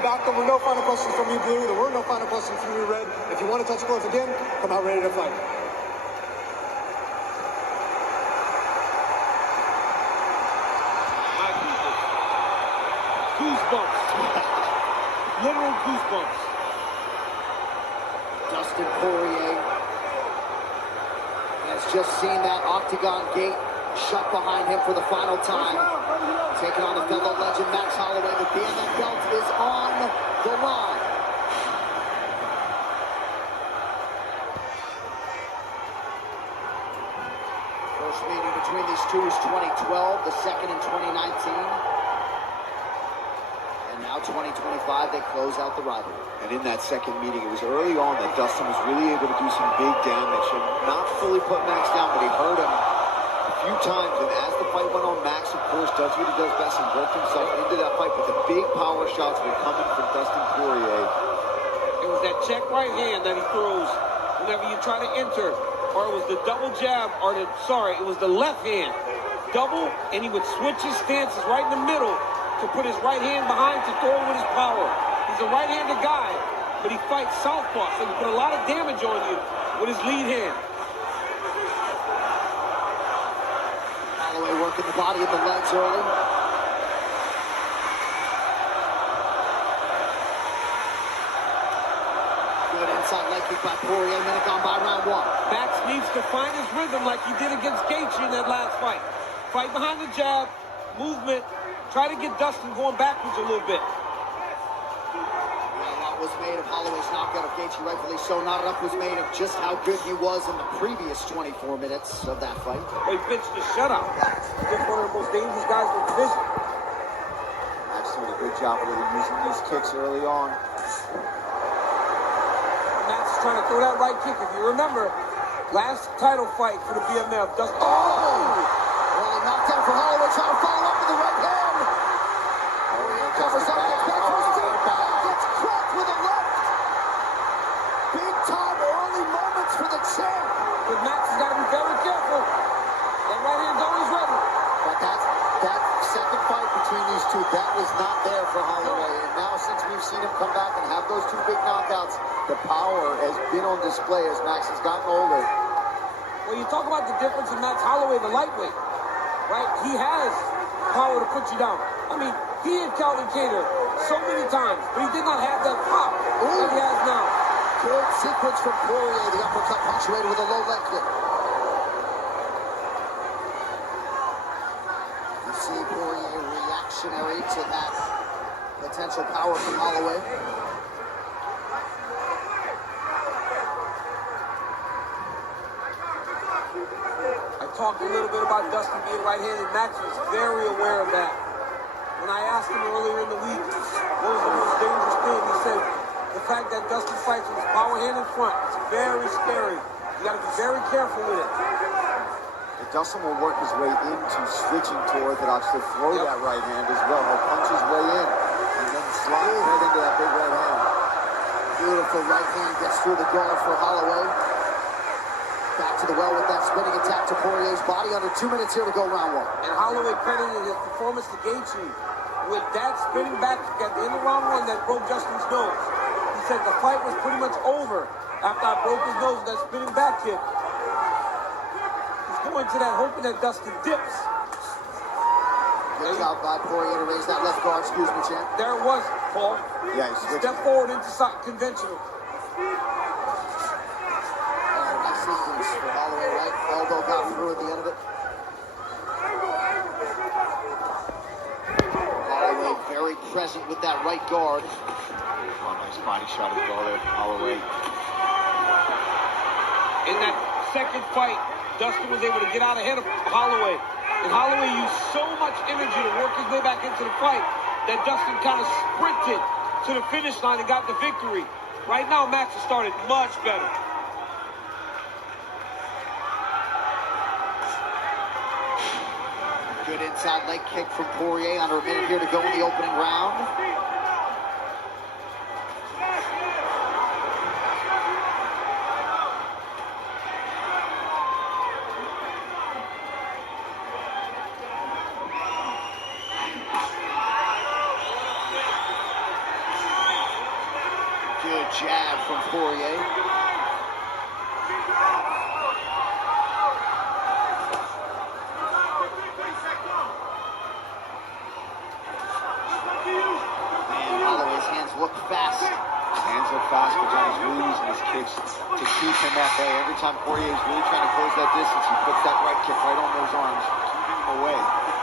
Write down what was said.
Back, there were no final questions from you, Blue. There were no final questions from you, Red. If you want to touch gloves again, come out ready to fight. Goosebumps. Literal goosebumps. Dustin Poirier has just seen that octagon gate shut behind him for the final time. Taking on the fellow legend Max Holloway. The BMF belt is on the line. First meeting between these two is 2012, the second in 2019. Now 2025, they close out the rivalry. And in that second meeting, it was early on that Dustin was really able to do some big damage. And not fully put Max down, but he hurt him a few times. And as the fight went on, Max, of course, does what he does best and worked himself into that fight. But the big power shots were coming from Dustin Poirier. It was that check right hand that he throws whenever you try to enter. Or it was the double jab, or it was the left hand. Double, and he would switch his stances right in the middle to put his right hand behind to throw with his power. He's a right-handed guy, but he fights southpaw, so he put a lot of damage on you with his lead hand. Holloway working the body of the legs early. Good inside leg kick by Poirier, minute gone by round one. Max needs to find his rhythm like he did against Gaethje in that last fight. Fight behind the jab, movement, try to get Dustin going backwards a little bit. Well, that was made of Holloway's knockout of Gaethje, rightfully so. Not enough was made of just how good he was in the previous 24 minutes of that fight. Well, he pitched a shutout. He's one of the most dangerous guys in the division. Max doing a good job really using these kicks early on. Max is trying to throw that right kick. If you remember, last title fight for the BMF, Dustin. Oh! Early knockdown for Holloway, trying to follow up with the right hand. Covers up, gets back to his team, gets cracked with a left. Big time early moments for the champ. But Max has got to be very careful. That right hand's always ready. But that second fight between these two, that was not there for Holloway. And now since we've seen him come back and have those two big knockouts, the power has been on display as Max has gotten older. Well, you talk about the difference in Max Holloway, the lightweight, right? He has power to put you down. I mean, he hit Calvin Kattar so many times, but he did not have that pop that he has now. Good sequence from Poirier, the uppercut punctuated with a low leg kick. You see Poirier reactionary to that potential power from Holloway. I talked a little bit about Dustin being right-handed. Max was very aware of that. When I asked him earlier in the week, what was the most dangerous thing? He said, the fact that Dustin fights with his power hand in front. It's very scary. You got to be very careful with it. And Dustin will work his way into switching to orthodox to throw that right hand as well. He'll punch his way in and then slide right into that big right hand. Beautiful right hand gets through the guard for Holloway. Back to the well with that spinning attack to Poirier's body. Under 2 minutes here to go round one. And Holloway credited his performance to Gaethje with that spinning back kick at the end of round one that broke Dustin's nose. He said the fight was pretty much over after I broke his nose with that spinning back kick. He's going to that hoping that Dustin dips. Good job by Poirier to raise that left guard. Excuse me, champ. There it was, Paul. Yeah, he Step forward into conventional. Sequence for Holloway, right elbow got through at the end of it. Holloway very present with that right guard. Oh, nice body shot as well there from Holloway. In that second fight, Dustin was able to get out ahead of Holloway. And Holloway used so much energy to work his way back into the fight that Dustin kind of sprinted to the finish line and got the victory. Right now, Max has started much better. Good inside leg kick from Poirier. Under a minute here to go in the opening round. Good jab from Poirier. Man, Holloway's hands look fast. His hands look fast, but Johnny's really using his kicks to keep him at bay. Every time Poirier's really trying to close that distance, he puts that right kick right on those arms, keeping him away.